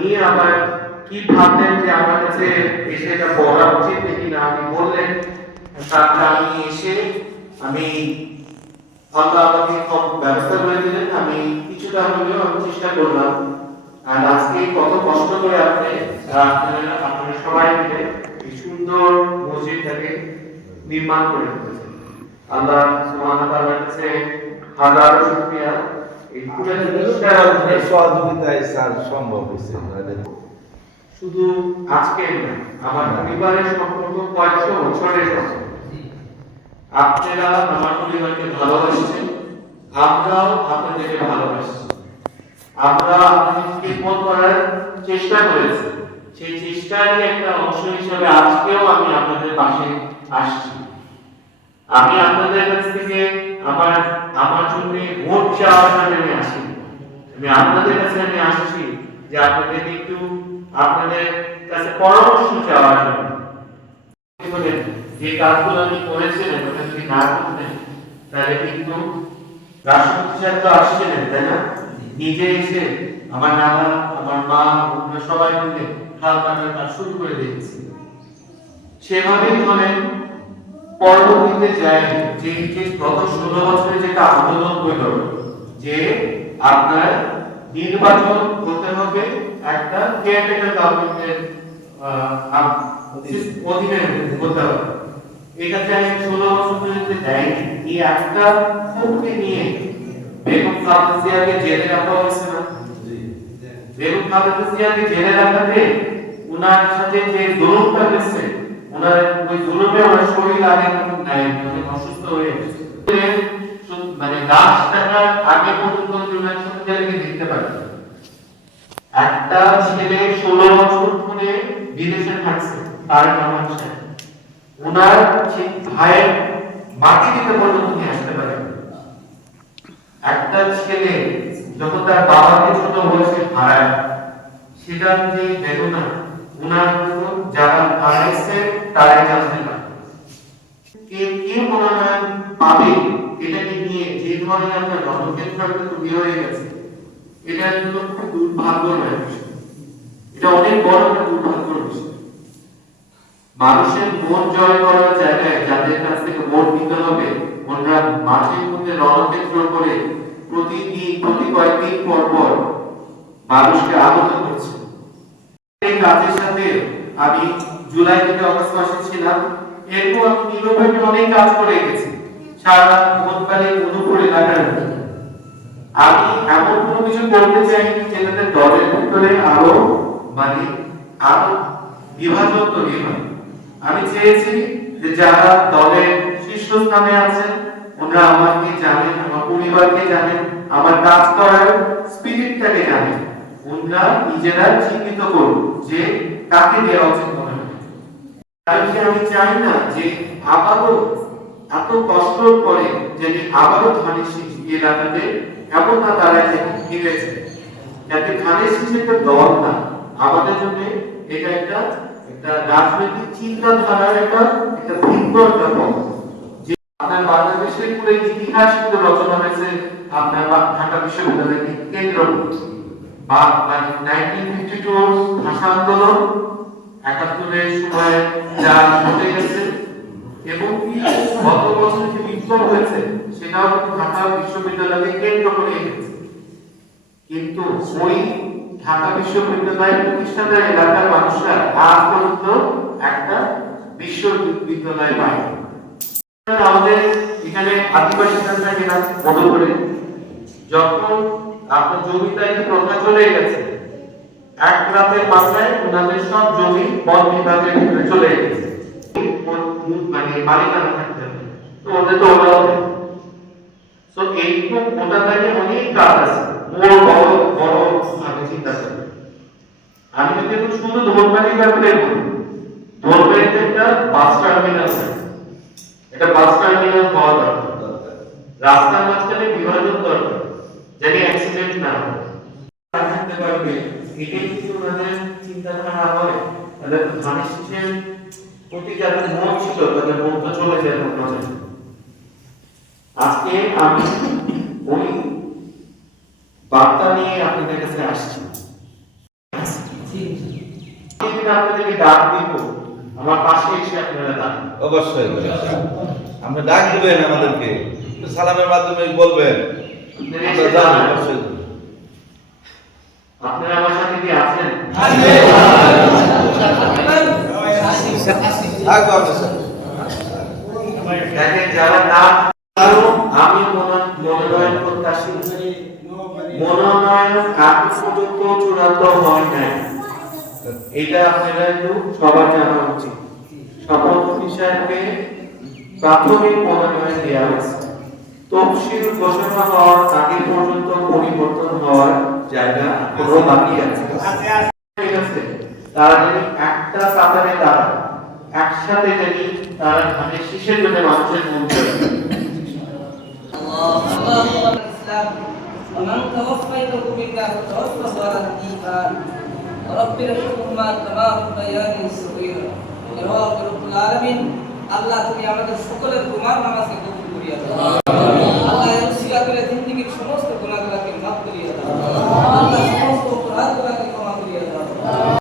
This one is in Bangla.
উনি আবার কি ভাবলেন যে আমার কাছে এসে এটা বলা উচিত নাকি না? আমি বললেন তারপরে আমি এসে, আমি আল্লাহ আমাকে সব ব্যবস্থা করে দিলেন, আমি কিছুটা হলেও আমি চেষ্টা করলাম। আর আজকে কত কষ্ট করে আপনি আপনারা সবাই মিলে এই সুন্দর মসজিদটাকে নির্মাণ করে ফেলেছেন। আল্লাহ সুবহানাহু ওয়া তাআলার কাছে শুকরিয়া। সহযোগিতায় স্যার সম্ভব হয়েছে। শুধু আজকে আমার পরিবারের সম্পর্ক কয়েকশো বছরের আপনারা আমার পরিবারকে ভালোবাসছেন আমরাও আপনাদেরকে ভালোবাসছি। আমরা আপনাদের খেদমত করার চেষ্টা করেছি। সেই চেষ্টারই একটা অংশ হিসেবে আজকেও আমি আপনাদের পাশে আসছি। আমি আপনাদের কাছ থেকে আমার আমার জন্য ভোট চাওয়ার জন্য আমি আসি আমি আপনাদের কাছে আমি আসছি যে আপনাদের একটু আপনাদের কাছে পরামর্শ চাওয়ার জন্য। যে কাজগুলো আমি করেছিলেন ওটা যদি না করতেন, তাহলে কিন্তু রাষ্ট্রপতি সাহেব তো আসছিলেন, তাই না? নিজে এসে আমার নানা, আমার মা সবাই মিলে কাটার কাজ শুরু করে দিয়েছি। সেভাবেই ধরেন পরবর্তীতে যায় যে যে গত ষোলো বছরে যেটা আন্দোলন হইল যে আপনার নির্বাচন করতে হবে একটা কেয়ারটেকার গভর্নমেন্টের অধীনে। হবে। এটা চাই ষোলো বছর পর্যন্ত দেয়নি এই একটা মুক্তি নিয়ে বেগম খালেদা জেলে রাখা হয়েছে না? বেগম খালেদা জিয়াকে জেলে রাখাতে উনার সাথে যে হয়েছে ওনার ওই জুলুমে ওনার শরীর আগে নাই মানে অসুস্থ হয়ে গেছে। মানে লাশ টাকার আগে পর্যন্ত ওনার সাথে জেলেকে দেখতে পারে একটা ছেলে ষোলো বছর ধরে বিদেশে থাকছে, তার নাম হচ্ছে ওনার ভাইয়ের মাটি দিতে পর্যন্ত নিয়ে আসতে পারে একটা ছেলে যখন তার বাবাকে ছোট বয়সে হারায় সেটার যে বেদনা, ওনার জন্য যারা হারাইছে তারাই জানতে পারে। কে কে মনে হয় পাবে এটাকে নিয়ে যে ধরনের আপনার রণক্ষেত্র একটা তৈরি হয়ে গেছে, এটা কিন্তু খুব দুর্ভাগ্যময় বিষয় এটা অনেক বড় একটা দুর্ভাগ্যের বিষয় মানুষের মন জয় করার জায়গায় যাদের কাছ থেকে ভোট নিতে হবে, ওনারা মাঠের মধ্যে রণক্ষেত্র করে প্রতিদিন, প্রতি কয়েকদিন পর পর মানুষকে আহত করছে। এই কাজের সাথে আমি জুলাই থেকে অগস্ট মাসে ছিলাম। এরপর আমি নীরবে অনেক কাজ করে গেছি। সারা রাত ভোটকালে মধুপুর এলাকার আমি এমন কোনো কিছু করতে চাইনি যেটাতে দলের ভিতরে আরও মানে আরও বিভাজন তৈরি হয়। আমি চেয়েছি যে যারা দলের শীর্ষস্থানে আছেন, ওনারা আমাকে জানেন, আমার পরিবারকে জানেন, আমার কাজ করার স্পিরিটটাকে জানেন। ওনারা নিজেরা চিহ্নিত করুন যে কাকে দেওয়া উচিত। হয় আমি চাই না যে আবারও এত কষ্ট করে যদি আবারও ধানের শীষ এলাকাতে এমন না দাঁড়ায় যে ফিরেছে যাতে ধানের শীষ একটা দল না। আমাদের জন্য এটা একটা একটা রাজনৈতিক চিন্তাধারার একটা একটা যে আপনার বাংলাদেশের পুরো ইতিহাস কিন্তু রচনা হয়েছে আপনার ঢাকা বিশ্ববিদ্যালয়কে কেন্দ্র বা নাইনটিন ফিফটি টু ভাষা আন্দোলন একাত্তরের সময় যা ঘটে গেছে এবং কি গত বছর যে বিপ্লব হয়েছে সেটাও ঢাকা বিশ্ববিদ্যালয়কে কেন্দ্র করে গেছে কিন্তু ওই ঢাকা বিশ্ববিদ্যালয় প্রতিষ্ঠানের এলাকার মানুষরা আজ পর্যন্ত একটা বিশ্ববিদ্যালয় পায় আমাদের এখানে আদিবাসী না বদল করে, যখন আপনার জমিদারি প্রথা চলে গেছে এক রাতের মাথায় ওনাদের সব জমি বন বিভাগের ভিতরে চলে মানে মালিকানা থাকতে তো ওদের তো ওরা তো এইরকম অনেক কাজ আছে। বড় বড় চিন্তা আমি যদি শুধু ব্যাপারে বলি একটা বাস টার্মিনাল এটা বাস টার্মিনাল হওয়া দরকার। রাস্তার মাঝখানে বিভাজন দরকার, যেন অ্যাক্সিডেন্ট না হয়। থাকতে পারবে। এটাই যদি ওনাদের চিন্তাধারা হয় তাহলে তো ধানের শীষের প্রতি যাদের মন ছিল তাদের চলে যায় আজকে আমি ওই বার্তা নিয়ে আপনাদের কাছে আসছি। আপনাদেরকে ডাক দিব। আমার পাশে এসে আপনারা ডাক অবশ্যই আপনি ডাক দিবেন আমাদেরকে। সালামের মাধ্যমে বলবেন। আমরা জানি, অবশ্যই। আপনারা আমার সাথে কি আছেন? আমি মনোনয়ন প্রত্যাশী। মনোনয়ন আজ পর্যন্ত চূড়ান্ত হয় নাই। এটা আপনারা একটু সবার জানা উচিত। সভাপতি সাহেবকে প্রাথমিক মনোনয়ন দেওয়া হয়েছে। তফসিল ঘোষণা হওয়ার কোনো বাকি আছে ঠিক আছে তারা যদি একটা কাতারে দাঁড়ায় একসাথে যদি তারা ধানের শীষের জন্য মানুষের মন করে الإسلام ومن توفيته منا فتوفه على الإيمان رب ارحمهما كما ربياني صغيرا يا رب رب العالمين আল্লাহ তুমি আমাদের সকলের তোমার নামাজকে কবুল করিয়া দাও